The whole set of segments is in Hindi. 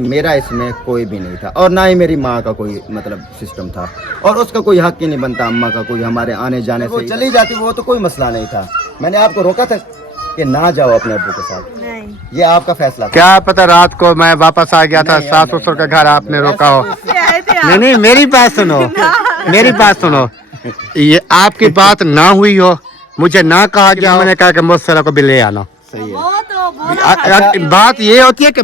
मेरा इसमें कोई भी नहीं था और ना ही मेरी माँ का कोई मतलब सिस्टम था और उसका कोई हक ही नहीं बनता अम्मा का कोई हमारे आने जाने से। वो चली जाती वो तो कोई मसला नहीं था। मैंने आपको रोका था कि ना जाओ अपने अब्बू के साथ। नहीं, ये आपका फैसला था। क्या पता रात को मैं वापस आ गया था सास ससुर का घर, आपने रोका हो। नहीं नहीं, मेरी बात सुनो, मेरी बात सुनो। ये आपकी बात ना हुई हो, मुझे ना कहा गया, मैंने कहा कि मुझसे को भी ले आना। सही है। बात ये होती है कि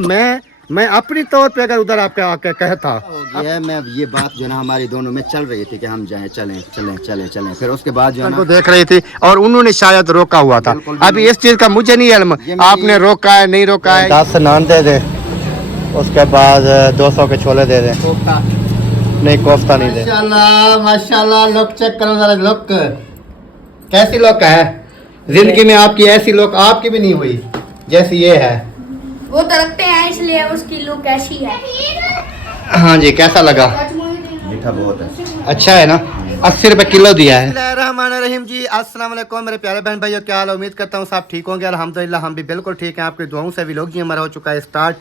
मैं अपनी तौर पे अगर उधर आपके आके कहता ये मैं ये बात जो ना हमारी दोनों में चल रही थी कि हम जाएं, चलें चलें चलें चलें, फिर उसके बाद जो है ना देख रही थी और उन्होंने शायद रोका हुआ था। अभी इस चीज का मुझे नहीं इल्म, आपने रोका है नहीं रोका है। 10 नान दे दे, उसके बाद 200 के छोले दे दे। नहीं कोफ्ता नहीं दे। माशाल्लाह माशाल्लाह, लुक चेक करो जरा, लुक कैसी लुक है। जिंदगी में आपकी ऐसी लुक आपकी भी नहीं हुई जैसी ये है। वो तो रखते हैं इसलिए उसकी लुक ऐसी है। हाँ जी, कैसा लगा? मीठा बहुत है। अच्छा है ना? 80 रुपए किलो दिया है। रहमान जी, अस्सलाम वालेकुम मेरे प्यारे बहन भाइयों, क्या हाल? उम्मीद करता हूँ सब ठीक होंगे। अल्हम्दुलिल्लाह हम भी बिल्कुल ठीक हैं। आपकी दुआओं से व्लॉग जी हमारा हो चुका है स्टार्ट।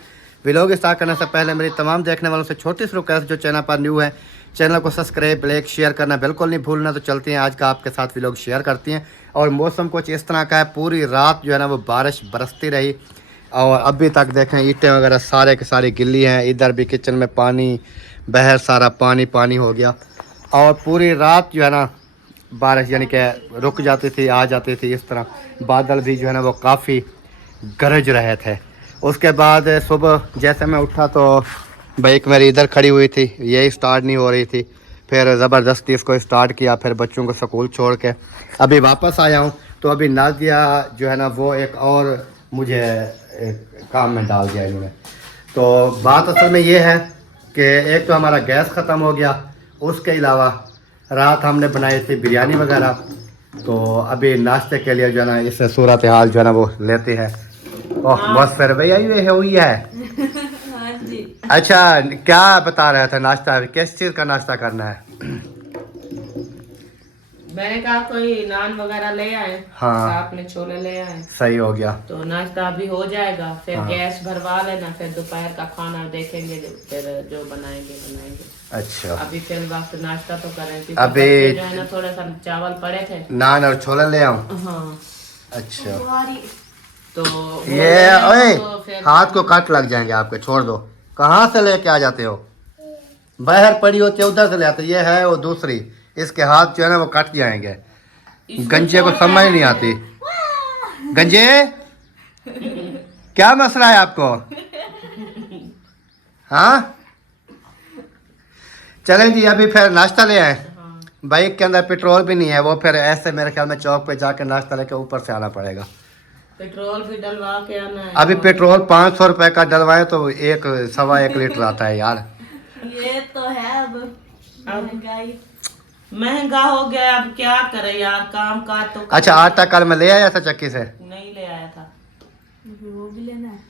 व्लॉग स्टार्ट करने से पहले मेरी तमाम देखने वालों से छोटी सी रिक्वेस्ट, जो चैनल पर न्यू है चैनल को सब्सक्राइब लाइक शेयर करना बिल्कुल नहीं भूलना। तो चलते हैं आज का आपके साथ व्लॉग शेयर करती हैं। और मौसम कुछ इस तरह का है, पूरी रात जो है ना वो बारिश बरसती रही और अभी तक देखें ईंटें वगैरह सारे के सारी गिल्ली हैं। इधर भी किचन में पानी बहर सारा पानी पानी हो गया और पूरी रात जो है ना बारिश यानी कि रुक जाती थी आ जाती थी। इस तरह बादल भी जो है ना वो काफ़ी गरज रहे थे। उसके बाद सुबह जैसे मैं उठा तो बाइक मेरी इधर खड़ी हुई थी, यही स्टार्ट नहीं हो रही थी। फिर ज़बरदस्ती इसको स्टार्ट किया, फिर बच्चों को स्कूल छोड़ के अभी वापस आया हूँ। तो अभी नादिया जो है ना वो एक और मुझे काम में डाल दिया इन्होंने। तो बात असल में ये है कि एक तो हमारा गैस ख़त्म हो गया, उसके अलावा रात हमने बनाई थी बिरयानी वगैरह। तो अभी नाश्ते के लिए जो है ना इस सूरत हाल जो है ना वो लेते हैं। ओह बस फिर भैया ये हुई है। अच्छा क्या बता रहे थे नाश्ता, किस चीज़ का नाश्ता करना है? मैंने कहा कोई नान वगैरह ले आए। हाँ, आपने छोले ले आए। सही हो गया। तो नाश्ता अभी हो जाएगा, फिर हाँ। गैस भरवा लेना, फिर दोपहर का खाना देखेंगे, फिर जो बनाएंगे। अच्छा अभी फिर वक्त नाश्ता तो करें क्योंकि अभी बच्चे जो है ना थोड़ा सा चावल पड़े थे। नान और छोले ले आऊं? हाँ अच्छा तो ये ओए तो फिर हाथ को कट लग जाएंगे आपके, छोड़ दो। कहाँ से लेके आ जाते हो? बाहर पड़ी होती है उधर से ले आते। ये है वो दूसरी, इसके हाथ जो है ना वो कट जाएंगे। गंजे को समझ नहीं आती। गंजे क्या मसला है आपको? हाँ चलें जी, अभी फिर नाश्ता ले आए। बाइक के अंदर पेट्रोल भी नहीं है, वो फिर ऐसे मेरे ख्याल में चौक पे जाके नाश्ता लेके ऊपर से आना पड़ेगा। पेट्रोल भी डलवा के आना है। अभी पेट्रोल 500 रुपए का डलवाए तो 1.25 लीटर आता है यार। ये तो है अब महंगा हो गया, अब क्या करे यार, काम काज तो अच्छा आटा कल मैं ले आया था चक्की से, नहीं ले आया था। वो भी लेना है।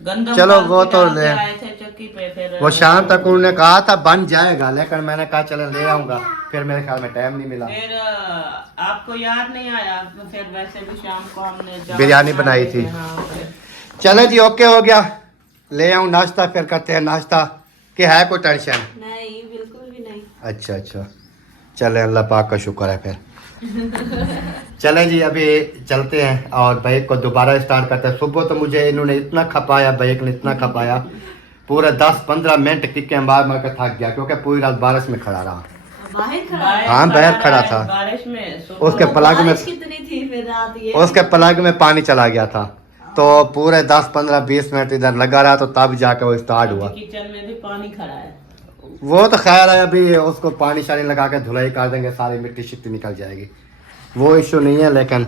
गंदम चलो डाल वो के तो डाल के ले, आए थे चक्की पे, फिर वो शाम तक उन्होंने कहा था बन जाएगा, लेकिन मैंने कहा चलो ले आऊंगा, फिर मेरे ख्याल में टाइम नहीं मिला। फिर आपको याद नहीं आया, तो फिर वैसे भी शाम को हमने बिरयानी बनाई थी। हाँ, चलो जी ओके हो गया, ले आऊं नाश्ता, फिर करते हैं नाश्ता। कि है कोई टेंशन? नहीं बिल्कुल भी नहीं। अच्छा अच्छा चले, अल्लाह पाक का शुक्र है। फिर चले जी अभी चलते हैं और बाइक को दोबारा स्टार्ट करते हैं। सुबह तो मुझे इन्होंने इतना खपाया, बाइक ने इतना खपाया, पूरा 10-15 मिनट किक मार मार कर थक गया, क्योंकि पूरी रात बारिश में खड़ा रहा। बाहर खड़ा है। हाँ बाहर खड़ा था, बारिश में उसके प्लग में, बारिश कितनी थी फिर रात ये। उसके प्लग में पानी चला गया था, तो पूरे 10-15-20 मिनट इधर लगा रहा, तो तब जाके वो स्टार्ट हुआ। किचन में भी पानी खड़ा है। वो तो खैर है, अभी उसको पानी शानी लगा के धुलाई कर देंगे, सारी मिट्टी शिट्टी निकल जाएगी, वो इशू नहीं है। लेकिन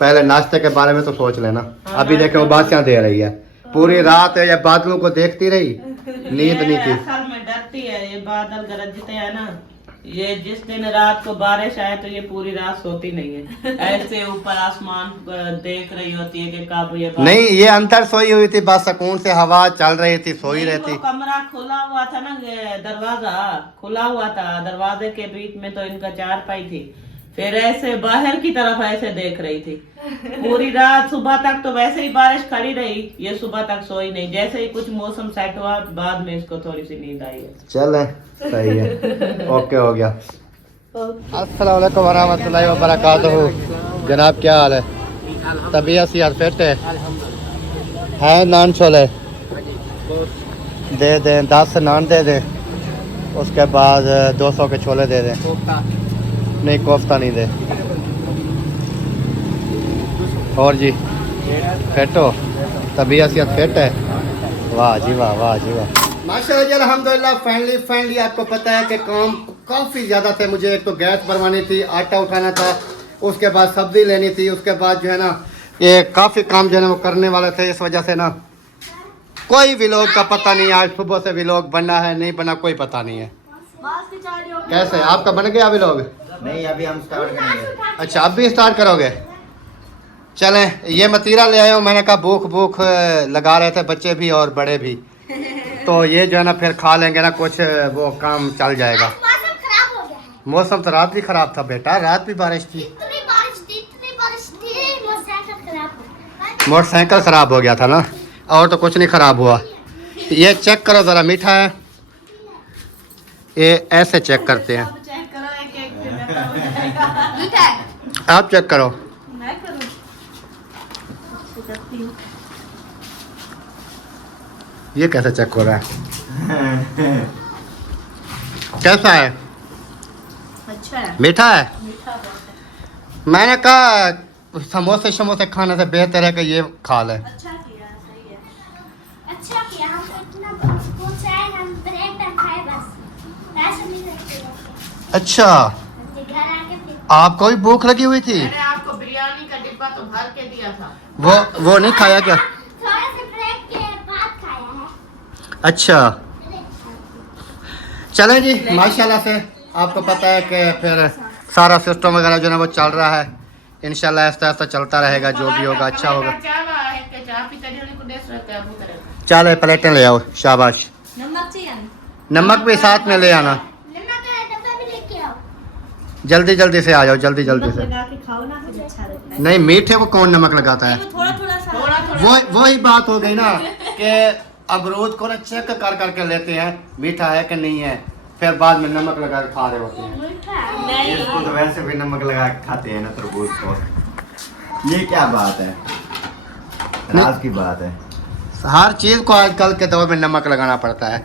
पहले नाश्ते के बारे में तो सोच लेना। अभी देखे वो बासियां दे रही है, पूरी रात ये बादलों को देखती रही, नींद नहीं थी। असल में डरती है, ये बादल गरजते हैं ना, ये जिस दिन रात को बारिश आए तो ये पूरी रात सोती नहीं है, ऐसे ऊपर आसमान देख रही होती है कि कब ये नहीं, ये अंदर सोई हुई थी, बस सुकून से हवा चल रही थी, सोई रहती। कमरा खुला हुआ था ना, दरवाजा खुला हुआ था, दरवाजे के बीच में तो इनका चारपाई थी, फिर ऐसे बाहर की तरफ ऐसे देख रही थी पूरी रात। सुबह तक तो वैसे ही बारिश खड़ी रही, ये सुबह तक सोई नहीं। जैसे ही कुछ मौसम सेट हुआ बाद में इसको थोड़ी सी नींद आई है। चले सही है, ओके हो गया। अस्सलाम वालेकुम वरहमतुल्लाहि वबरकातुहू। जनाब क्या हाल है? तबीयत से फिट है? नान छोले दे दें, 10 नान दे दें, उसके बाद 200 के छोले दे दें। नहीं कोफ्ता नहीं दे। और जी फिट हो? तबीयत से फिट है? वाह जी वाह, वाह जी वाह, माशाल्लाह जी अल्हम्दुलिल्लाह। फाइनली आपको पता है कि काम काफ़ी ज़्यादा थे। मुझे एक तो गैस भरवानी थी, आटा उठाना था, उसके बाद सब्ज़ी लेनी थी, उसके बाद जो है ना ये काफ़ी काम जो है ना वो करने वाले थे। इस वजह से ना कोई व्लॉग का पता नहीं, आज सुबह से व्लॉग बना है नहीं बना कोई पता नहीं है। कैसे आपका बन गया व्लॉग? नहीं अभी हम स्टार्ट करेंगे। अच्छा अब भी स्टार्ट करोगे? चलें, ये मतीरा ले आया हूँ। मैंने कहा भूख लगा रहे थे बच्चे भी और बड़े भी, तो ये जो है ना फिर खा लेंगे ना, कुछ वो काम चल जाएगा। मौसम खराब हो गया है। मौसम तो रात भी खराब था बेटा, रात भी बारिश थी। इतनी बारिश थी मोटरसाइकिल खराब हो गया। मोटरसाइकिल ख़राब हो गया था ना, और तो कुछ नहीं ख़राब हुआ। ये चेक करो ज़रा, मीठा है ये, ऐसे चेक करते हैं। चेक करो एक एक फिर मीठा है। आप चेक करो। मैं करूँ? ये कैसे चेक हो रहा है? कैसा है? अच्छा है, मीठा है? मीठा बहुत है। मैंने कहा समोसे खाने से बेहतर है कि ये खा लें। अच्छा किया, सही है। अच्छा किया, हम तो इतना कुछ है, हम ब्रेक टाइम खाए बस, ऐसे नहीं रखते हैं। अच्छा घर आके फिर आपको भी भूख लगी हुई थी? मैंने आपको बिरयानी का डिब्बा तो भर के दिया था। वो नहीं खाया क्या? थोड़ा सा ब्रेक के बाद खाया है। अच्छा चलें जी, माशाल्लाह से आपको पता है कि फिर सारा सिस्टम वगैरह जो है ना वो चल रहा है। इंशाल्लाह ऐसा ऐसा चलता रहेगा, जो भी होगा अच्छा होगा। चले प्लेटें ले आओ, शाबाश। नमक चाहिए? नमक भी साथ में ले आना, नमक का डब्बा भी लेके आओ। जल्दी से आ जाओ, जल्दी से। लगा के खाओ ना, फिर अच्छा लगता है। नहीं मीठे को कौन नमक लगाता है? थोड़ा सा वही बात हो गई ना कि अमरूद को ना चेक कर करके लेते हैं मीठा है कि नहीं है, फिर बाद में नमक लगा के खा रहे होते हैं। मीठा है। इसको तो वैसे भी नमक लगा के खाते हैं ना तरबूज को। ये क्या बात है, राज की बात है। हर चीज को आजकल के दौर में नमक लगाना पड़ता है।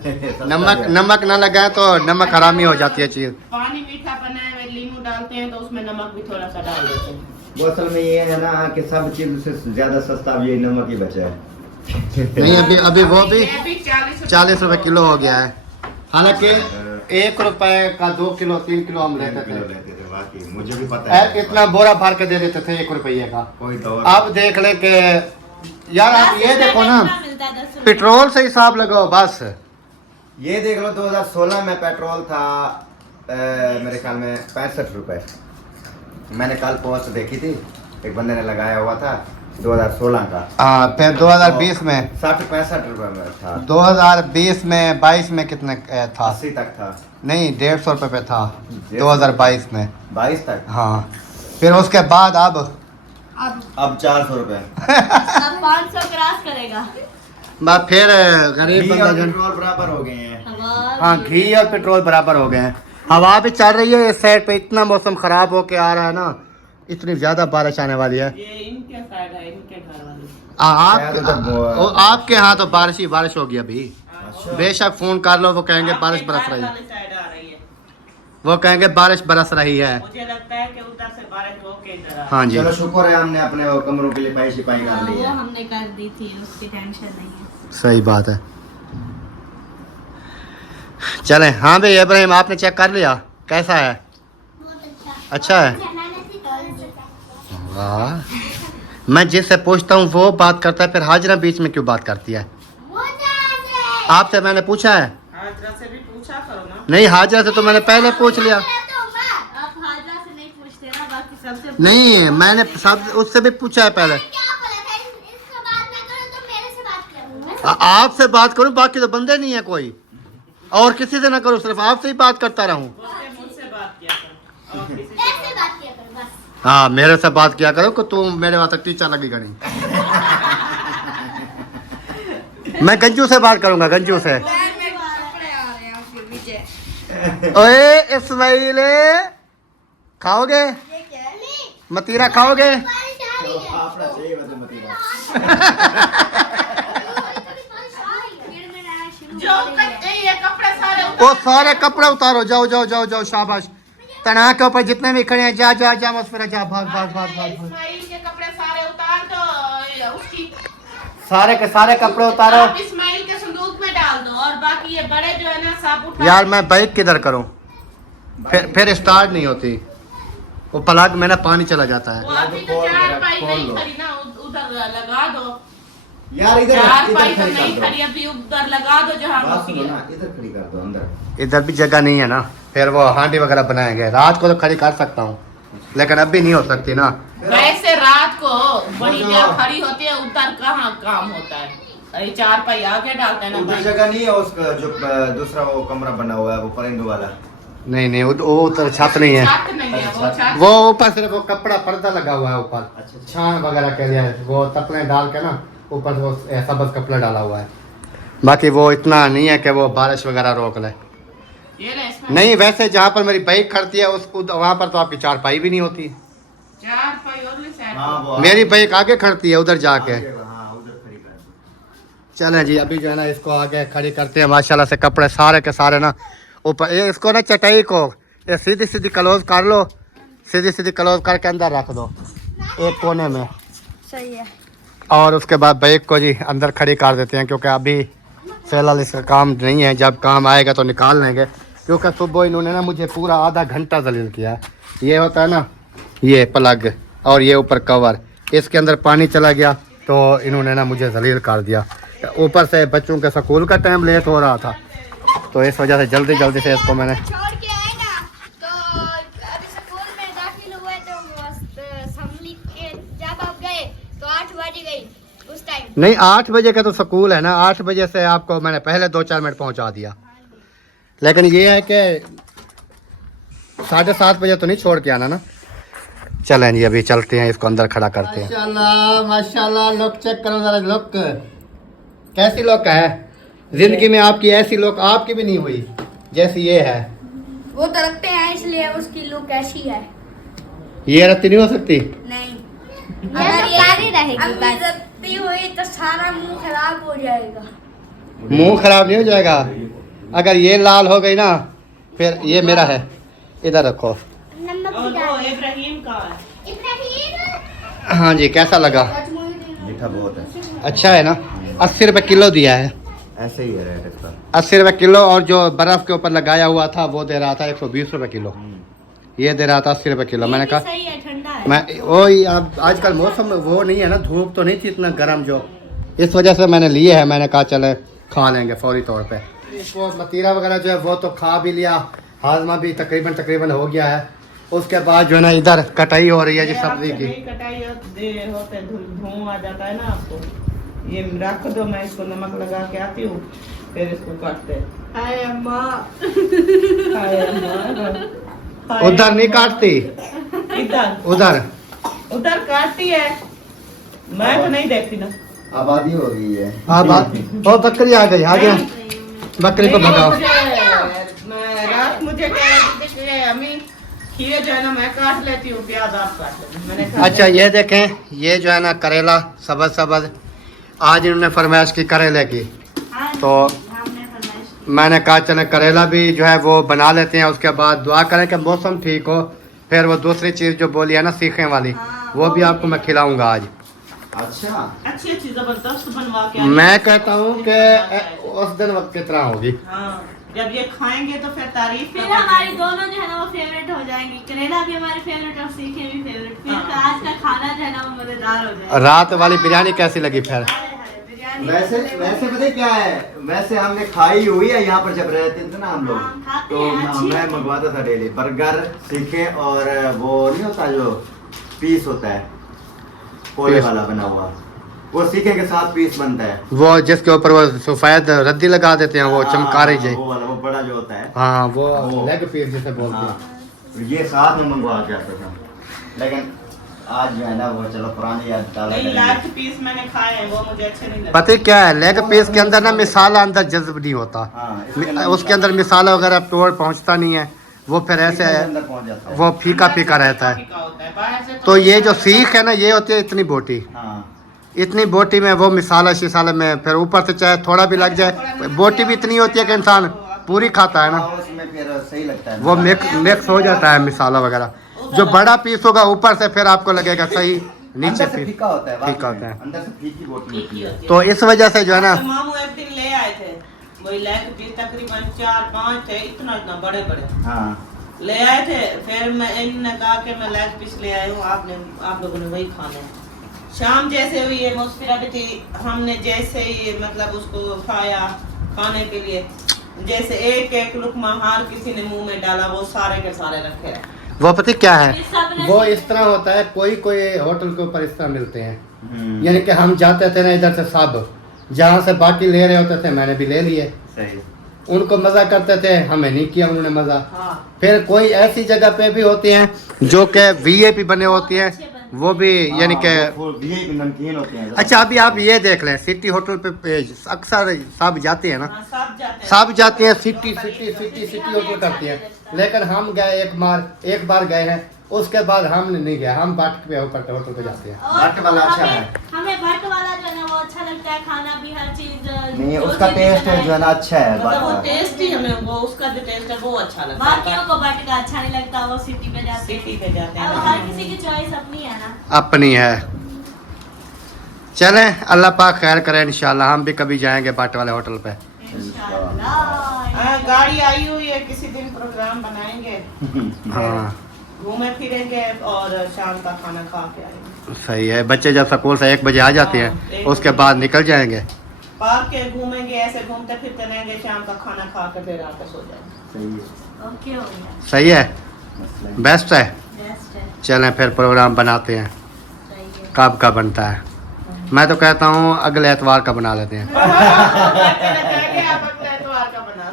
नमक ना लगाए तो नमक हरामी हो जाती है चीज। पानी मीठा बनाए हुए नींबू डालते हैं तो उसमें नमक भी थोड़ा सा डाल देते हैं। वो असल में ये है ना कि सब चीज से ज्यादा सस्ता अब यही नमक ही बचा है। नहीं अभी वो भी ये भी 40 रुपए किलो हो गया है। हालांकि 1 रुपए का 2 किलो 3 किलो हम लेते थे। लेते थे बाकी मुझे भी पता है। इतना बोरा भर के दे देते थे 1 रुपये का। कोई दौर अब देख ले के यार, आप ये देखो ना, पेट्रोल से हिसाब लगाओ बस। ये देख लो 2016 में पेट्रोल था मेरे ख्याल में 65 रुपए। मैंने कल पोस्ट देखी थी, एक बंदे ने लगाया हुआ था 2016 का। हाँ फिर 2020 में 60-65 रुपए में था। 2020 में 22 में कितने था? 80 तक था। नहीं 150 रुपए पे था 2022 में। 22 तक। हाँ फिर उसके बाद अब 400 रुपए। अब 500 क्रॉस करेगा। बात फिर गरीब घी बंदा और जन। पेट्रोल बराबर हो गए हैं। हाँ घी और पेट्रोल बराबर हो गए हैं। हवा भी चल रही है इस साइड पे, इतना मौसम खराब होके आ रहा है ना, इतनी ज्यादा बारिश आने वाली है। ये इनके साइड है, इनके घर वाले। आपके यहाँ तो बारिश ही बारिश होगी अभी। बेशक फोन कर लो, वो कहेंगे बारिश बरस रही है। साइड आ रही है। वो कहेंगे बारिश बरस रही है। मुझे लगता है कि उधर से बारिश होके इधर आ। हाँ जी चलो शुक्र है हमने अपने वो कमरों के लिए पैसे कर ली वो है। हमने कर दी थी, उसकी टेंशन नहीं है। सही बात है। चलें। हाँ भाई इब्राहिम आपने चेक कर लिया कैसा है? बहुत अच्छा है। वाह, मैं जिससे पूछता हूँ वो बात करता है, फिर हाजरा बीच में क्यों बात करती है? आपसे मैंने पूछा है? हाजरा से भी पूछा करो ना। नहीं हाजरा से तो मैंने पहले पूछ लिया। आप हाजरा से नहीं पूछते ना, बाकी सबसे नहीं मैंने सब उससे भी पूछा है पहले। आपसे बात करूं, बाकी तो बंदे नहीं है कोई, और किसी से ना करूं, सिर्फ आपसे ही बात करता रहूं। मुझसे बात किया करो और किसी से ऐसे बात किया करो। हाँ मेरे से बात किया करो कि तुम मेरे वहाँ तक टीचर लगेगा नहीं। मैं गंजू से बात करूंगा, गंजू से। ओए इस्माइल खाओगे मतीरा, खाओगे? जो कच्चे ये कपड़े सारे वो सारे कपड़े उतारो, जाओ जाओ जाओ जाओ, शाबाश। तना के ऊपर जितने भी खड़े हैं, जा जा जा मस्फिरा, जा, भाग भाग भाग भाग भाग। इस्माइल के कपड़े सारे उतार दो, उसकी सारे के सारे कपड़े उतारो। आप इस्माइल के संदूक में डाल दो, और बाकी ये बड़े जो है ना सब उठा। यार मैं बाइक किधर करूं? फिर स्टार्ट नहीं होती, वो प्लग में ना पानी चला जाता है। वो अभी तो चार पाई नहीं खड़ी ना, उधर लगा दो यार इधर चार इधर पाई तो खड़ी नहीं कर खड़ी, अभी उधर लगा दो जहाँ बात होती सुनो है। ना, इधर खड़ी कर दो अंदर। इधर भी जगह नहीं है ना, फिर वो हांडी वगैरह बनाएंगे। रात को तो खड़ी कर सकता हूँ, लेकिन अभी नहीं हो सकती ना। वैसे रात को वही जहाँ खड़ी होती है उधर कहाँ काम होता है, अरे चार पाई आगे डालते हैं ना उधर भाई। जगह नहीं है उसका, जो दूसरा वो कमरा बना हुआ है वो परिंदू वाला। नहीं नहीं, वो तो छत नहीं है, छत नहीं है वो छत। वो ऊपर सिर्फ वो कपड़ा पर्दा लगा हुआ है ऊपर, अच्छा। छान वगैरह के लिए वो तपले डाल के ना ऊपर वो ऐसा बस कपड़ा डाला हुआ है। बाकी वो इतना नहीं है कि वो बारिश वगैरह रोक ले। ये ले इसमें नहीं वैसे जहाँ पर मेरी बाइक खड़ती है उस वहाँ पर तो आपकी चारपाई भी नहीं होती। चार पाई और ले साइड हाँ वो मेरी बाइक आगे खड़ती है उधर जाके। हाँ उधर खड़ी कर दो। चलें जी, अभी जो है ना इसको आगे खड़ी करते हैं। माशाल्लाह से कपड़े सारे के सारे ना ऊपर, ये इसको ना चटाई को ये सीधी सीधी क्लोज कर लो, सीधी सीधी क्लोज करके अंदर रख दो एक कोने में। सही है। और उसके बाद बाइक को जी अंदर खड़ी कर देते हैं, क्योंकि अभी फ़िलहाल इसका काम नहीं है, जब काम आएगा तो निकाल लेंगे। क्योंकि सुबह इन्होंने ना मुझे पूरा आधा घंटा जलील किया। ये होता है ना ये प्लग और ये ऊपर कवर, इसके अंदर पानी चला गया तो इन्होंने ना मुझे जलील कर दिया। ऊपर से बच्चों के स्कूल का टाइम लेट हो रहा था, तो इस वजह से जल्दी जल्दी से इसको मैंने छोड़ के आए ना, तो अभी स्कूल में दाखिल हुए तो मस्त असम्बली के जब आप गए तो 8 बज गई उस टाइम। नहीं 8 बजे का तो स्कूल है ना, 8 बजे से आपको मैंने पहले 2-4 मिनट पहुंचा दिया। लेकिन ये है कि 7:30 बजे तो नहीं छोड़ के आना ना। चलें जी अभी चलते हैं, इसको अंदर खड़ा करते हैं। माशाल्लाह माशाल्लाह, लुक चेक करो जरा, लुक कैसी लुक है। जिंदगी में आपकी ऐसी लुक आपकी भी नहीं हुई जैसी ये है। वो तो रखते हैं इसलिए उसकी लुक ऐसी है। ये रत्ती नहीं हो सकती। नहीं, अगर ये रहेगी रत्ती हुई तो सारा मुंह खराब हो जाएगा। मुंह खराब नहीं हो जाएगा। अगर ये लाल हो गई ना फिर ये मेरा है, इधर रखो। नमक और वो इब्राहिम का है। इब्राहिम हाँ जी, कैसा लगा? मीठा बहुत है। अच्छा है ना। 80 रुपये किलो दिया है, ऐसे ही है रेट इसका। 80 रुपये किलो। और जो बर्फ़ के ऊपर लगाया हुआ था वो दे रहा था 120 रुपये किलो। ये दे रहा था 80 रुपये किलो। मैंने कहा सही है, ठंडा है। मैं वही, अब आजकल मौसम वो नहीं है ना, धूप तो नहीं थी इतना गर्म, जो इस वजह से मैंने लिए है। मैंने कहा चले खा लेंगे फौरी तौर पे। वो मतीरा वगैरह जो है वो तो खा भी लिया, हाजमा भी तकरीबन हो गया है। उसके बाद जो है ना इधर कटाई हो रही है जी सब्जी की। कटाई होते धुआं आ जाता है ना आपको, ये रख दो, मैं इसको नमक लगा के आती हूँ, फिर इसको काटते हैं। हाय अम्मा, हाय अम्मा, हाय उधर नहीं काटती, इधर उधर उधर काटती है, मैं तो नहीं देखती ना। आबादी हो गई है। हाँ बात, और बकरी आ गई, आ गया। बकरी को भगाओ। मुझे कह रही थी कि अम्मी खीरे जो है ना मैं काट लेती हूँ, प्याज आप काट लेती। मैंने कहा अच्छा ये देखें, ये जो है ना करेला सब्ज सब्ज, आज इन्होंने फरमाइश की करेले की, तो मैंने कहा चले करेला भी जो है वो बना लेते हैं। उसके बाद दुआ करें कि मौसम ठीक हो। फिर वो दूसरी चीज़ जो बोली है ना सीखे वाली, वो भी आपको मैं खिलाऊंगा आज। अच्छा, अच्छी अच्छी जबरदस्त बनवा के मैं कहता हूँ कि उस दिन वक्त की तरह होगी। हाँ, जब ये खाएंगे तो फिर तारीफ फिर हमारी दोनों जो है ना वो फेवरेट हो जाएंगी। करेला भी हमारे फेवरेट और सीखे भी फेवरेट। फिर आज का खाना जो है ना वो मजेदार हो जाएगा। रात वाली बिरयानी कैसी लगी फिर? वैसे वैसे पता है क्या है, वैसे हमने खाई हुई है यहाँ पर जब रहते थे ना हम लोग, खाते तो हैं, अच्छी मैं मंगवाता था डेली बर्गर सीखे, और वो नहीं होता जो पीस होता है कोले पीस। वाला बना हुआ, वो सीखे के साथ पीस बनता है। वो जिसके ऊपर वो सफेद रद्दी लगा देते हैं, वो चमकारी जी। वो वाला, वो बड़ा जो होता है। हाँ वो वो। लेग पीस जिसे बोलते हैं। हाँ, ये साथ में मंगवा के आता था। लेकिन आज जो है ना वो चलो पुरानी याद ताज़ा नहीं, करेंगे। लास्ट पीस मैंने खाए हैं, वो मुझे अच्छे नहीं लगे। पता है क्या है, लेग पीस के अंदर ना मिसाला अंदर जज्ब नहीं होता, हाँ, इसके उसके अंदर मिसाला वगैरह प्योर पहुंचता नहीं है, वो फिर ऐसे है, अंदर पहुंच जाता है। वो फीका फीका रहता है। फीका होता है, बाहर से तो ये जो सीख है ना, ये होती है इतनी बोटी, हाँ इतनी बोटी में वो मिसाला शिसाला में फिर ऊपर से चाहे थोड़ा भी लग जाए, बोटी भी इतनी होती है कि इंसान पूरी खाता है ना, हाँ, उसमें फिर सही लगता है। वो मिक्स हो जाता है मिसाला वगैरह। जो बड़ा पीस होगा ऊपर से फिर आपको लगेगा सही, नीचे अंदर से पीस फीका होता है, फीका वाकई में। होता है। अंदर से फीकी बोटी होती फीकी है। होती है। तो इस वजह से जो है ना, तो मामू एक दिन ले आए थे, वही लेग पीस तकरीबन 4-5 थे, इतना बड़े बड़े हाँ ले आए थे। फिर मैं इनने कहा कि मैं लेग पीस ले आई हूँ, आप लोगों ने वही खाने हैं। शाम जैसे हुई है, मुस्फिरा भी थी, हमने जैसे ही मतलब उसको खाया खाने के लिए, जैसे एक एक लुकमा हर किसी ने मुंह में डाला, वो सारे के सारे रखे हैं। वो पता क्या है, ये सब ने वो इस तरह होता है, कोई कोई होटल के ऊपर इस तरह मिलते हैं, हम्म, यानी कि हम जाते थे ना इधर से सब, जहाँ से बाकी ले रहे होते थे मैंने भी ले लिए, सही। उनको मज़ा करते थे, हमें नहीं किया उन्होंने मज़ा। हाँ, फिर कोई ऐसी जगह पे भी होती हैं जो कि वीआईपी बने होती हैं, वो भी यानी कि वो VIP नमकीन होते हैं। अच्छा अभी आप ये देख लें, सिटी होटल पे अक्सर सब जाते हैं ना, हाँ, सब जाते हैं। सब जाते हैं, city city city city hotel करती है, लेकिन हम गए एक बार गए हैं, उसके बाद हम नहीं गए, हम बाट पे ऊपर होटल पे जाते हैं। और भट्ट वाला अच्छा है। हमें भट्ट वाला जो है ना वो अच्छा लगता है, खाना भी हर चीज नहीं, जो उसका चीज़ टेस्ट बनाए। जो है ना अच्छा है। मतलब वो बात- टेस्ट ही हमें, वो उसका जो टेस्ट है वो अच्छा लगता बाकियों है। को भट्ट का अच्छा नहीं लगता, वो सिटी पे जाते सिटी हैं। पे जाते हैं अब ना। हर किसी की चॉइस अपनी है ना। अपनी है। चलें, अल्लाह पाक खैर करें, इंशाल्लाह हम भी कभी जाएंगे बाट वाले होटल पे। इंशाल्लाह। हाँ, गाड़ी आई हुई है, किसी दिन प्रोग्राम बनाएंगे, हाँ घूमे फिरेंगे और शाम का खाना खा के आएंगे। सही है, बच्चे जब स्कूल से 1 बजे आ जाते हैं, उसके बाद निकल जाएंगे। पार्क के घूमेंगे, ऐसे घूमते फिरते रहेंगे, शाम का खाना खा के फिर वापस हो जाएंगे। सही है। ओके हो गया, सही है, मसला ही बेस्ट है। बेस्ट है, चलें फिर प्रोग्राम बनाते हैं, सही है। कब का बनता है। मैं तो कहता हूँ अगले एतवार का बना लेते हैं।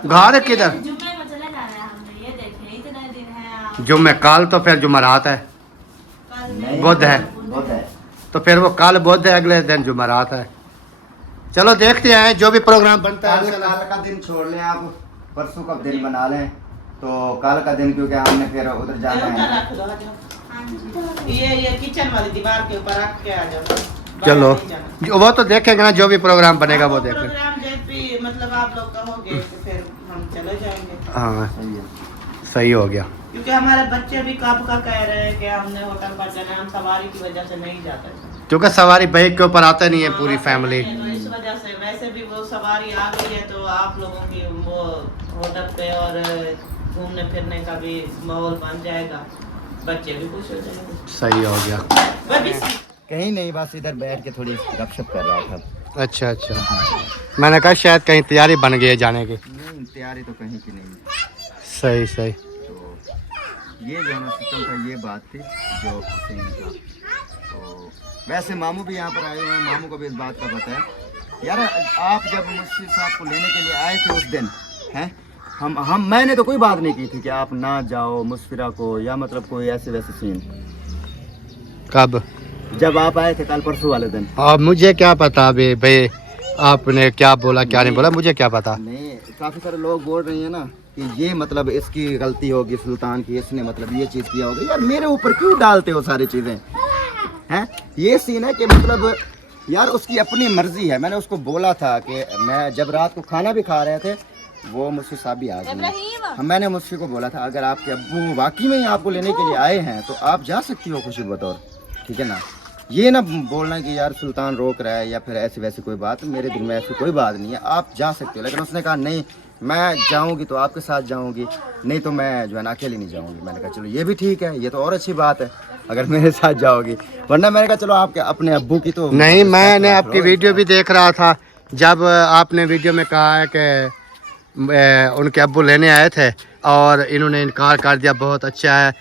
घर किधर, जुम्मे में चले जाना है हमने, ये देखें इतने दिन है आप जुम्मे कल तो फिर जुमेरात है, कल नहीं, बुध है, बुध है। तो फिर वो कल बुध है, अगले दिन जुमेरात है। चलो देखते हैं जो भी प्रोग्राम बनता है। कल का दिन छोड़ लें आप, परसों का दिन बना लें, तो कल का दिन क्योंकि हमने फिर उधर जाना है। हाँ जी। ये किचन वाली दीवार के ऊपर रख के आ जाओ। चलो बाहर नहीं जाना। वो तो देखेंगे ना, जो भी प्रोग्राम बनेगा वो देखेंगे। प्रोग्राम जब भी मतलब आप लोग कहोगे तो फिर हम चले जाएंगे, हाँ सही है। सही हो गया। क्योंकि हमारे बच्चे भी कब का कह रहे हैं कि हमने होटल पर जाना है, हम सवारी की वजह से नहीं जाते थे। क्योंकि सवारी बाइक के ऊपर आता नहीं है पूरी हाँ, फैमिली। तो इस वजह से वैसे भी वो सवारी आ गई है, तो आप लोगों की वो होटल पे और घूमने फिरने का भी माहौल बन जाएगा, बच्चे भी खुश हो जाएंगे। सही हो गया। वह भी कहीं नहीं, बस इधर बैठ के थोड़ी गपशप कर रहा था। अच्छा अच्छा, मैंने कहा शायद कहीं तैयारी बन गई है जाने की। नहीं, तैयारी तो कहीं की नहीं। सही सही। तो ये जो है ना सिस्टम था, ये बात थी जो सीन था। तो वैसे मामू भी यहाँ पर आए हुए हैं, मामू को भी इस बात का पता है। यार आप जब मुश्किल साहब को लेने के लिए आए थे उस दिन, हैं हम मैंने तो कोई बात नहीं की थी कि आप ना जाओ मुस्फिरा को, या मतलब कोई ऐसे वैसे सीन। कब? जब आप आए थे कल परसों वाले दिन। और मुझे क्या पता अभी भाई, आपने क्या बोला क्या नहीं बोला, मुझे क्या पता। नहीं, काफ़ी सारे लोग बोल रहे हैं ना कि ये मतलब इसकी गलती होगी सुल्तान की, इसने मतलब ये चीज़ किया होगा। यार मेरे ऊपर क्यों डालते हो सारी चीज़ें, हैं? ये सीन है कि मतलब यार उसकी अपनी मर्जी है। मैंने उसको बोला था कि मैं जब रात को खाना भी खा रहे थे, वो मुझसे साहब भी आ गई। मैंने मुझसे को बोला था अगर आपके अब्बू वाकई में ही आपको लेने के लिए आए हैं तो आप जा सकती हो खुशी बतौर, ठीक है ना। ये ना बोलना कि यार सुल्तान रोक रहा है या फिर ऐसी वैसी कोई बात, मेरे दिल में ऐसी कोई बात नहीं है, आप जा सकते हो। लेकिन उसने कहा नहीं, मैं जाऊंगी तो आपके साथ जाऊंगी, नहीं तो मैं जो है ना अकेली नहीं जाऊंगी। मैंने कहा चलो ये भी ठीक है, ये तो और अच्छी बात है अगर मेरे साथ जाओगी, वरना मैंने कहा चलो आपके अपने अब्बू की तो नहीं, मैंने आपकी वीडियो भी देख रहा था, जब आपने वीडियो में कहा है कि उनके अब्बू लेने आए थे और इन्होंने इनकार कर दिया, बहुत अच्छा है।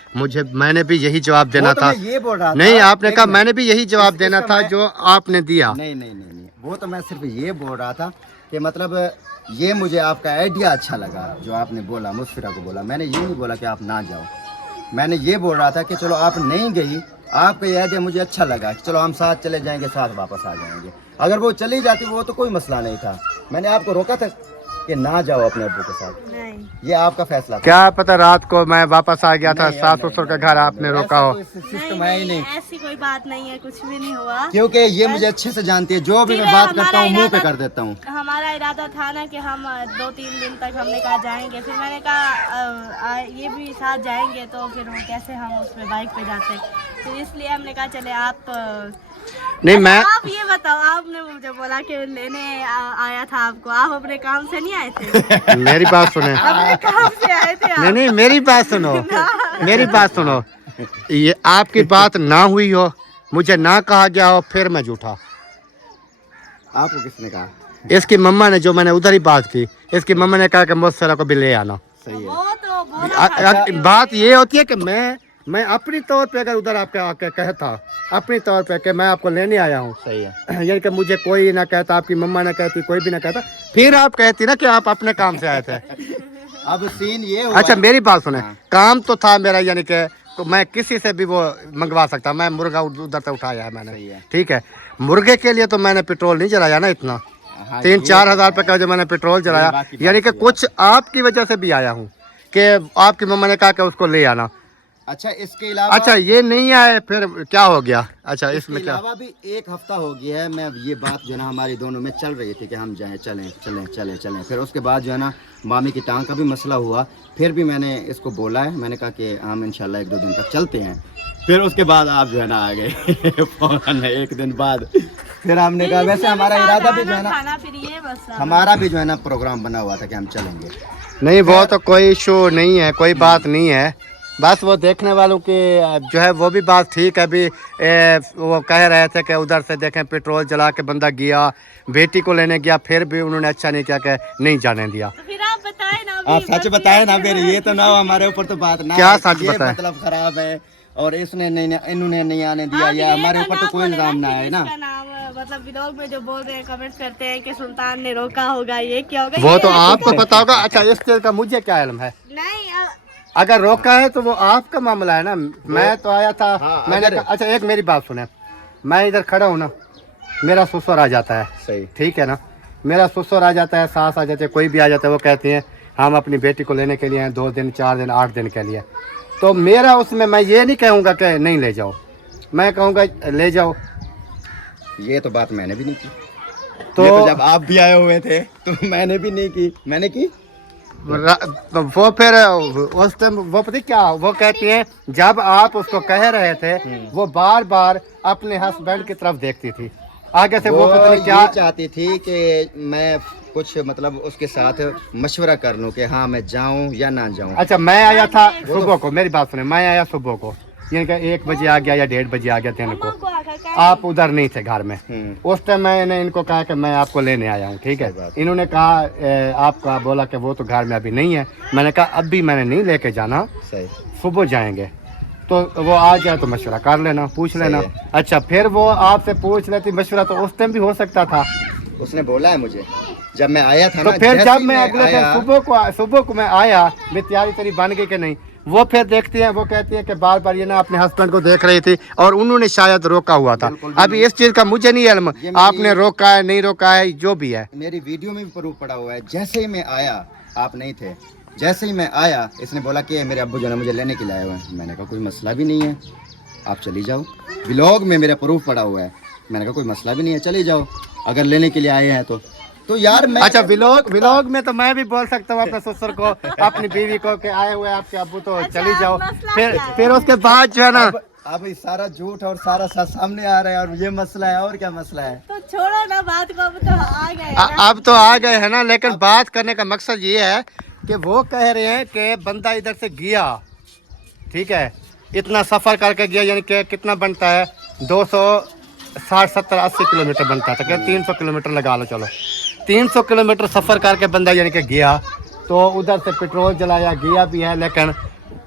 मैंने भी यही जवाब देना था। ये बोल रहा था। नहीं, आपने कहा नहीं, मैंने भी यही जवाब देना था जो आपने दिया। नहीं, वो तो मैं सिर्फ ये बोल रहा था कि मतलब ये मुझे आपका आइडिया अच्छा लगा जो आपने बोला, मुस्फिरा को बोला। मैंने ये नहीं बोला कि आप ना जाओ, मैंने ये बोल रहा था कि चलो आप नहीं गई आपका ये आइडिया मुझे अच्छा लगा, चलो हम साथ चले जाएंगे, साथ वापस आ जाएंगे। अगर वो चली जाती वो तो कोई मसला नहीं था, मैंने आपको रोका था कि ना जाओ अपने अब्बू के साथ, नहीं, ये आपका फैसला था। क्या पता रात को मैं वापस आ गया था, नहीं, सास नहीं, ससुर का नहीं, घर नहीं, आपने नहीं, रोका ऐसा हो। कोई सिस्टम है ही नहीं, ऐसी कोई बात नहीं है, कुछ भी नहीं हुआ। क्योंकि ये मुझे अच्छे से जानती है, जो भी फिर मैं बात करता हमारा हूँ मुंह पे इरादा- कर देता हूँ। हमारा इरादा था ना कि हम 2-3 दिन तक हमने कहा जाएंगे, फिर मैंने कहा ये भी साथ जाएंगे तो फिर वो कैसे हम उसमें बाइक पे जाते, तो इसलिए हमने कहा चले आप नहीं मैं आप ये बताओ, आपने मुझे बोला कि लेने आया था आपको, आप अपने काम से नहीं आए थे? मेरी बात सुने, अपने काम से आए थे नहीं आप? नहीं मेरी बात सुनो, मेरी बात सुनो, ये आपकी बात ना हुई हो, मुझे ना कहा गया हो, फिर मैं झूठा। आपको किसने कहा? इसकी मम्मा ने, जो मैंने उधर ही बात की, इसकी मम्मा ने कहा कि मुझसे को भी ले आना। सही है। वो तो बोला था। बात ये होती है कि मैं अपनी तौर पे अगर उधर आपके आके कहता, अपनी तौर पे कि मैं आपको लेने आया हूँ, सही है। यानी कि मुझे कोई ना कहता, आपकी मम्मा ना कहती, कोई भी ना कहता, फिर आप कहती ना कि आप अपने काम से आए थे। अब सीन ये हुआ। अच्छा मेरी बात सुने, हाँ। काम तो था मेरा, यानी कि तो मैं किसी से भी वो मंगवा सकता, मैं मुर्गा उधर से उठाया है मैंने, सही है। ठीक है। मुर्गे के लिए तो मैंने पेट्रोल नहीं जलाया ना इतना, हाँ, 3-4 हज़ार रुपये का जो मैंने पेट्रोल जलाया, बाकी यानी कि बात कुछ आपकी वजह से भी आया हूँ कि आपकी मम्मा ने कहा कि उसको ले आना। अच्छा इसके अलावा, अच्छा ये नहीं आए, फिर क्या हो गया? अच्छा इसमें इसके क्या? अलावा भी 1 हफ्ता हो गया है, मैं ये बात जो है ना हमारी दोनों में चल रही थी कि हम जाएं, चलें चलें चलें चलें। फिर उसके बाद जो है ना मामी की टांग का भी मसला हुआ, फिर भी मैंने इसको बोला है, मैंने कहा कि हम इंशाल्लाह 1-2 दिन तक चलते हैं। फिर उसके बाद आप जो है ना आ गए फौरन 1 दिन बाद। फिर हमने कहा वैसे हमारा इरादा भी जो है ना, खाना फिर ये मसला। हमारा भी जो है ना प्रोग्राम बना हुआ था कि हम चलेंगे। नहीं वो तो कोई इशू नहीं है, कोई बात नहीं है, बस वो देखने वालों की जो है वो भी बात ठीक है। अभी वो कह रहे थे कि उधर से देखें पेट्रोल जला के बंदा गया, बेटी को लेने गया, फिर भी उन्होंने अच्छा नहीं किया कि नहीं जाने दिया। तो फिर आप बताए ना, आप सच बताए ना, फिर ये तो ना हो हमारे ऊपर तो बात ना क्या आए, सच ये बताएं? मतलब खराब है और इसने नहीं, इन्होंने नहीं आने दिया, या हमारे ऊपर तो कोई इल्जाम ना आए ना। इसका नाम मतलब व्लॉग में जो बोल रहे हैं, कमेंट करते हैं कि सुल्तान ने रोका होगा, ये क्या होगा, वो ये तो ऐसी आपको कोई- पता होगा। अच्छा इस चीज़ का मुझे क्या इल्म है? नहीं अगर रोका है तो वो आपका मामला है ना, मैं तो आया था। हाँ, मैंने अगर- कहा, अच्छा एक मेरी बात सुने, मैं इधर खड़ा हूँ ना, मेरा ससुर आ जाता है, सही। ठीक है ना, मेरा ससुर आ जाता है, सास आ जाते हैं, कोई भी आ जाता है, वो कहती हैं हम अपनी बेटी को लेने के लिए हैं 2 दिन 4 दिन 8 दिन के लिए, तो मेरा उसमें मैं ये नहीं कहूँगा कि नहीं ले जाओ, मैं कहूँगा ले जाओ। ये तो बात मैंने भी नहीं की, तो ये तो जब आप भी आए हुए थे तो मैंने भी नहीं की, मैंने की। वो फिर उस टाइम वो पता क्या, वो कहती है जब आप उसको कह रहे थे वो बार बार अपने हस्बैंड की तरफ देखती थी, आगे से वो पता नहीं क्या ये चाहती थी कि मैं कुछ मतलब उसके साथ मशवरा कर लूं कि हाँ मैं जाऊं या ना जाऊं। अच्छा मैं आया था सुबह को, मेरी बात सुने, मैं आया सुबह को, यानी कि 1 बजे आ गया या 1:30 बजे आ गया दिन को, को आकर कहा- आप उधर नहीं थे घर में। उस टाइम मैंने इनको कहा कि मैं आपको लेने आया हूँ, ठीक है। इन्होंने कहा आपका बोला कि वो तो घर में अभी नहीं है, मैंने कहा अभी मैंने नहीं लेके जाना, सही। सुबह जाएंगे, तो वो आ जाए तो मशवरा कर लेना, पूछ लेना। अच्छा फिर वो आपसे पूछ लेती मशवरा, तो उस टाइम भी हो सकता था। उसने बोला है मुझे जब मैं आया था तो ना, फिर जैसे जब ही मैं अगले दिन आया- सुबह को मैं आया, मैं तैयारी तेरी बन गई कि नहीं, वो फिर देखती हैं, वो कहती है कि बार बार ये ना अपने हस्बैंड को देख रही थी और उन्होंने शायद रोका हुआ था। अभी इस चीज का मुझे नहीं इल्म, ये मेरी- आपने रोका है नहीं रोका है जो भी है। मेरी वीडियो में भी प्रूफ पड़ा हुआ है, जैसे ही मैं आया आप नहीं थे, जैसे ही मैं आया इसने बोला कि मेरे अब्बू जो है मुझे लेने के लिए आए हुए हैं। मैंने कहा कोई मसला भी नहीं है, आप चली जाओ, व्लॉग में मेरा प्रूफ पड़ा हुआ है। मैंने कहा कोई मसला भी नहीं है, चली जाओ अगर लेने के लिए आए हैं तो यार मैं अच्छा व्लॉग में तो मैं भी बोल सकता हूँ अपने ससुर को, अपनी बीवी को कि आए हुए आपके अब्बू, तो चली जाओ। फिर उसके बाद जो है ना, अब सारा झूठ और सारा सच सामने आ रहा है और ये मसला है, और क्या मसला है। तो छोड़ो ना बात को, अब तो आ गए ना। अब तो आ गए है ना, लेकिन बात करने का मकसद ये है कि वो कह रहे हैं कि बंदा इधर से गया, ठीक है, इतना सफ़र करके गया, यानी कि कितना बनता है 260, 70, 80 किलोमीटर बनता है, तो क्या 300 किलोमीटर लगा लो, चलो 300 किलोमीटर सफ़र करके बंदा यानी कि गया, तो उधर से पेट्रोल जलाया, गया भी है, लेकिन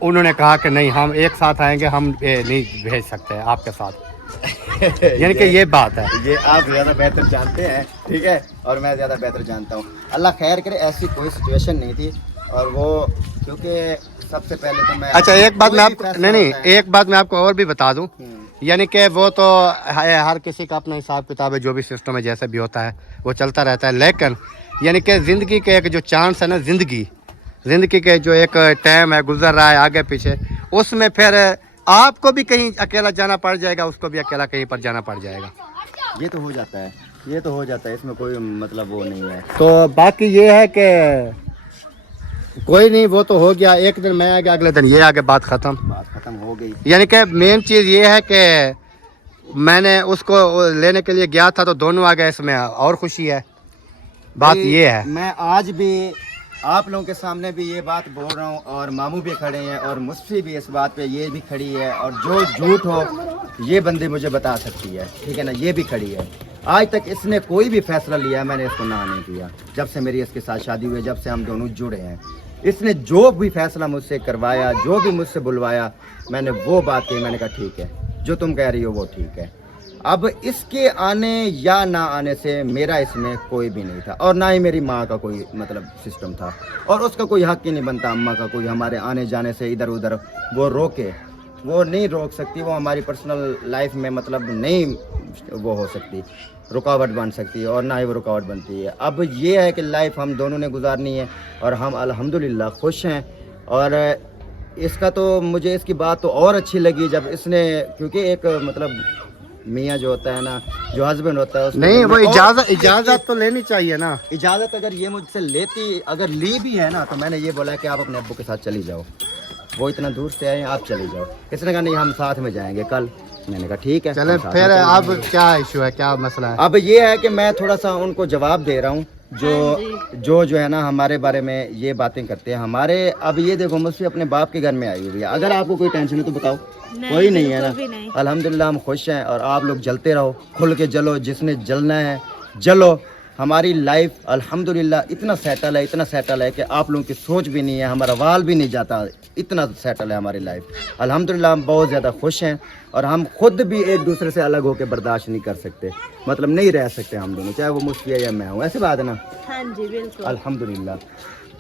उन्होंने कहा कि नहीं हम एक साथ आएंगे, हम नहीं भेज सकते हैं आपके साथ, यानी कि ये बात है। ये आप ज़्यादा बेहतर जानते हैं, ठीक है, और मैं ज़्यादा बेहतर जानता हूँ। अल्लाह खैर करे, ऐसी कोई सिचुएशन नहीं थी, और वो क्योंकि सबसे पहले तो मैं अच्छा एक बात मैं कोई भी आपको फैसला नहीं होता है- एक बात मैं आपको और भी बता दूं यानी कि वो तो है, हर किसी का अपना हिसाब किताब है, जो भी सिस्टम है जैसे भी होता है वो चलता रहता है। लेकिन यानी कि ज़िंदगी के एक जो चांस है ना, ज़िंदगी के जो एक टाइम है गुजर रहा है आगे पीछे, उसमें फिर आपको भी कहीं अकेला जाना पड़ जाएगा, उसको भी अकेला कहीं पर जाना पड़ जाएगा। ये तो हो जाता है, ये तो हो जाता है, इसमें कोई मतलब वो नहीं है। तो बाकी ये है कि कोई नहीं, वो तो हो गया, एक दिन मैं आ गया, अगले दिन ये आ गया, बात ख़त्म। बात ख़त्म हो गई। यानी कि मेन चीज़ ये है कि मैंने उसको लेने के लिए गया था तो दोनों आ गए, इसमें और खुशी है। बात ये है, मैं आज भी आप लोगों के सामने भी ये बात बोल रहा हूँ और मामू भी खड़े हैं और मुझसे भी इस बात पे ये भी खड़ी है, और जो झूठ हो ये बंदे मुझे बता सकती है, ठीक है ना, ये भी खड़ी है। आज तक इसने कोई भी फैसला लिया मैंने इसको ना नहीं किया, जब से मेरी इसके साथ शादी हुई है, जब से हम दोनों जुड़े हैं, इसने जो भी फैसला मुझसे करवाया, जो भी मुझसे बुलवाया, मैंने वो बात कही, मैंने कहा ठीक है, जो तुम कह रही हो वो ठीक है। अब इसके आने या ना आने से मेरा इसमें कोई भी नहीं था, और ना ही मेरी माँ का कोई मतलब सिस्टम था, और उसका कोई हक ही नहीं बनता अम्मा का कोई हमारे आने जाने से इधर उधर वो रोके, वो नहीं रोक सकती, वो हमारी पर्सनल लाइफ में मतलब नहीं वो हो सकती, रुकावट बन सकती है, और ना ही वो रुकावट बनती है। अब ये है कि लाइफ हम दोनों ने गुजारनी है और हम अल्हम्दुलिल्लाह खुश हैं। और इसका तो मुझे इसकी बात तो और अच्छी लगी जब इसने, क्योंकि एक मतलब मियाँ जो होता है ना, जो हस्बैंड होता है, नहीं वो इजाज़त तो लेनी चाहिए ना। इजाज़त अगर ये मुझसे लेती, अगर ली भी है ना, तो मैंने ये बोला कि आप अपने अब्बू के साथ चली जाओ, वो इतना दूर से आए, आप चली जाओ। इसने कहा नहीं हम साथ में जाएंगे कल। मैंने कहा ठीक है चले। हम साथ में फिर चले अब जाएंगे। क्या इशू है, क्या मसला है? अब ये है कि मैं थोड़ा सा उनको जवाब दे रहा हूँ, जो है ना हमारे बारे में ये बातें करते हैं हमारे। अब ये देखो मुझसे अपने बाप के घर में आई हुई है, अगर आपको कोई टेंशन है तो बताओ। कोई नहीं है ना, अल्हम्दुलिल्लाह हम खुश हैं, और आप लोग जलते रहो, खुल के जलो, जिसने जलना है जलो। हमारी लाइफ अल्हम्दुलिल्लाह इतना सेटल है, इतना सेटल है कि आप लोगों की सोच भी नहीं है, हमारा वाल भी नहीं जाता, इतना सेटल है हमारी लाइफ अल्हम्दुलिल्लाह। हम बहुत ज़्यादा खुश हैं, और हम खुद भी एक दूसरे से अलग होकर बर्दाश्त नहीं कर सकते, मतलब नहीं रह सकते हम दोनों, चाहे वो मुझसे है या मैं हूँ, ऐसी बात है ना। हाँ जी बिल्कुल। अल्हम्दुलिल्लाह।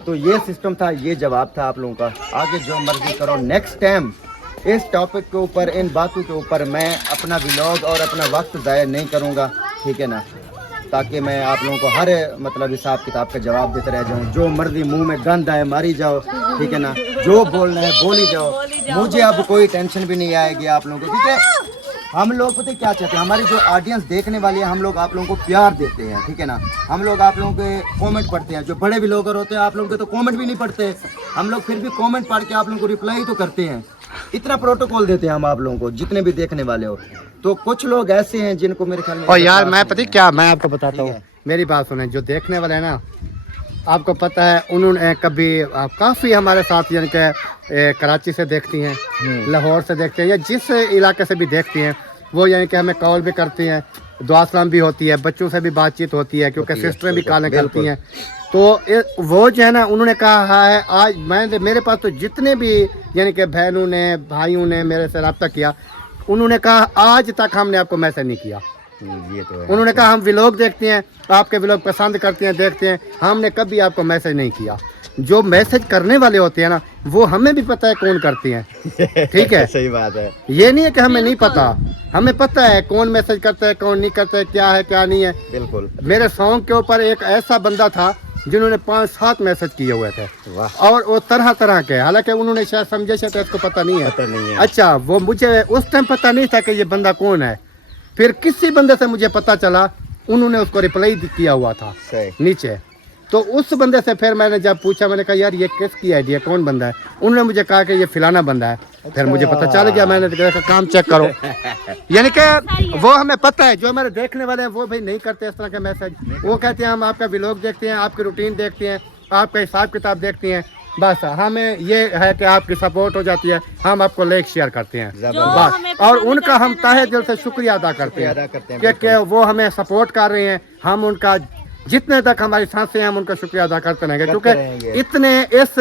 तो ये सिस्टम था, ये जवाब था आप लोगों का। आगे जो मर्जी करो, नेक्स्ट टाइम इस टॉपिक के ऊपर, इन बातों के ऊपर मैं अपना व्लॉग और अपना वक्त ज़ाया नहीं करूँगा, ठीक है ना, ताकि मैं आप लोगों को हर मतलब हिसाब किताब का जवाब देते रह जाऊँ। जो मर्जी मुंह में गंद आए मारी जाओ, ठीक है ना, जो बोलना है बोली जाओ, मुझे अब कोई टेंशन भी नहीं आएगी आप लोगों को, क्योंकि हम लोग पता है क्या चाहते हैं, हमारी जो ऑडियंस देखने वाली है, हम लोग आप लोगों को प्यार देते हैं, ठीक है ना, हम लोग आप लोगों के कमेंट पढ़ते हैं। जो बड़े व्लॉगर होते हैं आप लोगों के तो कमेंट भी नहीं पढ़ते, हम लोग फिर भी कमेंट पढ़ के आप लोगों को रिप्लाई तो करते हैं, इतना प्रोटोकॉल देते हैं हम आप लोगों को, जितने भी देखने वाले हो। तो कुछ लोग ऐसे हैं जिनको मेरे ख्याल में, और यार मैं पता क्या, मैं आपको बताता हूँ, ठीक है। मेरी बात सुने, जो देखने वाले हैं ना, आपको पता है उन्होंने कभी काफ़ी हमारे साथ यानी कि कराची से देखती हैं, लाहौर से देखते हैं, या जिस इलाके से भी देखती हैं, वो यानी कि हमें कॉल भी करती हैं, दुआ सलाम भी होती है, बच्चों से भी बातचीत होती है, क्योंकि सिस्टरें भी कॉलें करती हैं। तो वो जो है ना, उन्होंने कहा है, आज मेरे पास तो जितने भी यानी कि बहनों ने भाइयों ने मेरे से रब्ता किया, उन्होंने कहा आज तक हमने आपको मैसेज नहीं किया। ये तो है। उन्होंने कहा हम व्लॉग देखते हैं, आपके व्लॉग पसंद करते हैं, देखते हैं, हमने कभी आपको मैसेज नहीं किया। जो मैसेज करने वाले होते हैं ना, वो हमें भी पता है कौन करते हैं, ठीक है। सही बात है। ये नहीं है कि हमें नहीं पता, हमें पता है कौन मैसेज करता है, कौन नहीं करता है, क्या है क्या नहीं है। बिल्कुल। मेरे सॉन्ग के ऊपर एक ऐसा बंदा था जिन्होंने 5-7 मैसेज किए हुए थे, और वो तरह तरह के, हालांकि उन्होंने शायद समझे शायद इसको पता नहीं है। पता नहीं है। अच्छा, वो मुझे उस टाइम पता नहीं था कि ये बंदा कौन है। फिर किसी बंदे से मुझे पता चला, उन्होंने उसको रिप्लाई किया हुआ था सही। नीचे। तो उस बंदे से फिर मैंने जब पूछा, मैंने कहा यार ये किसकी आइडिया, कौन बंदा है? उन्होंने मुझे कहा कि ये फिलाना बंदा है। फिर मुझे पता चल गया, मैंने कहा काम चेक करो। यानी कि वो हमें पता है, जो हमारे देखने वाले हैं वो भाई नहीं करते इस तरह के मैसेज। वो कहते हैं हम आपका व्लॉग देखते हैं, आपकी रूटीन देखते हैं, आपका हिसाब किताब देखते हैं, बस हमें ये है कि आपकी सपोर्ट हो जाती है, हम आपको लाइक शेयर करते हैं बस। और उनका हम तहे दिल से शुक्रिया अदा करते हैं कि वो हमें सपोर्ट कर रहे हैं। हम उनका जितने तक हमारी सांसें हैं हम उनका शुक्रिया अदा करते रहेंगे, क्योंकि इतने इस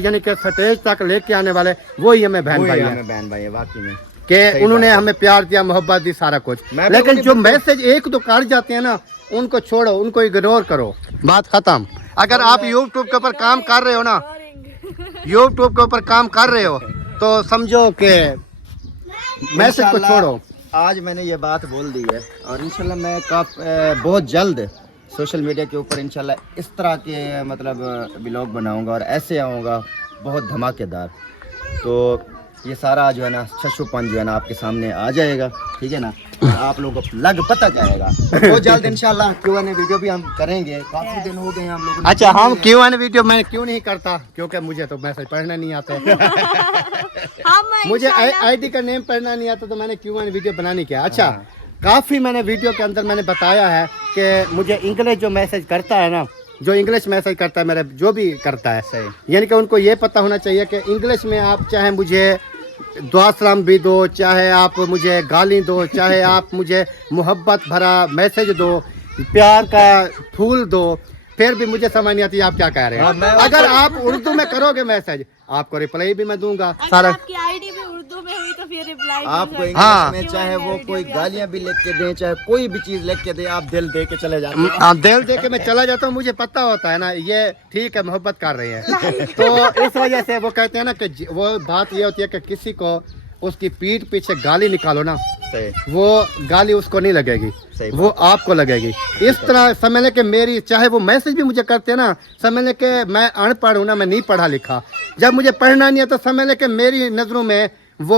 यानी कि स्टेज तक लेके आने वाले वही हमें बहन भाई हैं, वाकई में कि उन्होंने हमें प्यार दिया, मोहब्बत दी, सारा कुछ। लेकिन जो मैसेज एक दो कर जाते हैं ना, उनको छोड़ो, उनको इग्नोर करो, बात खत्म। अगर आप यूट्यूब के ऊपर काम कर रहे हो ना, यूट्यूब के ऊपर काम कर रहे हो, तो समझो कि मैसेज को छोड़ो। आज मैंने ये बात बोल दी है और इंशाल्लाह मैं बहुत जल्द सोशल मीडिया के ऊपर इंशाल्लाह इस तरह के मतलब व्लॉग बनाऊंगा और ऐसे आऊँगा बहुत धमाकेदार। तो ये सारा जो है ना शशुपन जो है ना आपके सामने आ जाएगा, ठीक है ना, आप लोगों को लग पता जाएगा। बहुत जल्द इंशाल्लाह Q&A वीडियो भी हम करेंगे। काफी दिन हो गए हैं हम लोगों ने। अच्छा, हम Q&A वीडियो मैं क्यों नहीं करता, क्योंकि मुझे तो मैसेज पढ़ना नहीं आता है। हम मुझे आईडी का नेम पढ़ना नहीं आता, तो मैंने Q&A वीडियो बनानी क्या। अच्छा, काफ़ी मैंने वीडियो के अंदर मैंने बताया है कि मुझे इंग्लिश जो मैसेज करता है ना, जो इंग्लिश मैसेज करता है मेरा जो भी करता है, सही, यानी कि उनको ये पता होना चाहिए कि इंग्लिश में आप चाहे मुझे दुआ सलाम भी दो, चाहे आप मुझे गाली दो, चाहे आप मुझे मोहब्बत भरा मैसेज दो, प्यार का फूल दो, फिर भी मुझे समझ नहीं आती आप क्या कह रहे हैं। अगर आप उर्दू में करोगे मैसेज, आपको रिप्लाई भी मैं दूंगा। अगर सारा आपकी आईडी भी उर्दू में हुई तो फिर रिप्लाई आपको इंग्लिश हाँ। में चाहे वो कोई गालियां भी लिख के दें, चाहे कोई भी चीज लिख के दे, आप दिल दे के चले जाते हैं। हाँ, दिल दे के मैं चला जाता हूँ, मुझे पता होता है ना ये ठीक है, मोहब्बत कर रहे हैं। तो इस वजह से वो कहते हैं ना कि वो बात ये होती है कि किसी को उसकी पीठ पीछे गाली निकालो ना, सही, वो गाली उसको नहीं लगेगी, सही वो आपको लगेगी। इस तरह समझ लें कि मेरी चाहे वो मैसेज भी मुझे करते हैं ना, समझ लें कि मैं अनपढ़ हूँ ना, मैं नहीं पढ़ा लिखा, जब मुझे पढ़ना नहीं है तो समझ लें कि मेरी नज़रों में वो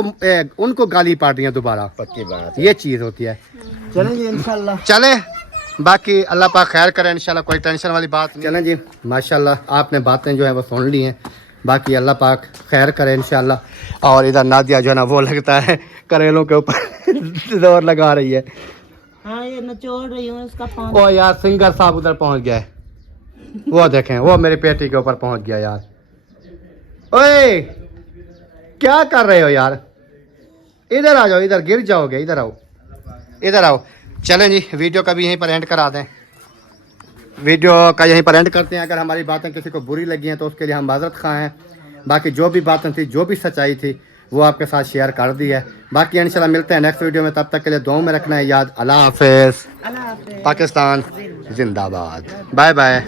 उनको गाली पाड़ रही है दोबारा। पक्की बात। ये चीज़ होती है। चलेंगे इंशाल्लाह। चले, बाकी अल्लाह पाक खैर करे इंशाल्लाह, कोई टेंशन वाली बात नहीं। चलें जी, माशाल्लाह आपने बातें जो है वो सुन ली हैं, बाकी अल्लाह पाक खैर करे इंशाल्लाह। और इधर नादिया जो है ना वो लगता है करेलों के ऊपर जोर लगा रही है। हाँ, ये निचोड़ रही हूँ इसका पानी। ओ यार, सिंगर साहब उधर पहुंच गया है, वो देखें, वो मेरी पेटी के ऊपर पहुंच गया यार। ओए, क्या कर रहे हो यार, इधर आ जाओ, इधर गिर जाओगे, इधर आओ, इधर आओ। चलें जी, वीडियो का भी यहीं पर एंड करा दें, वीडियो का यहीं पर एंड करते हैं। अगर हमारी बातें किसी को बुरी लगी हैं तो उसके लिए हम माज़रत खा हैं। बाकी जो भी बातें थी, जो भी सच्चाई थी, वो आपके साथ शेयर कर दी है। बाकी इंशाल्लाह मिलते हैं नेक्स्ट वीडियो में, तब तक के लिए दुआओं में रखना है याद। अल्लाह हाफिज़। अल्लाह हाफ़िज़। पाकिस्तान जिंदाबाद। Bye bye.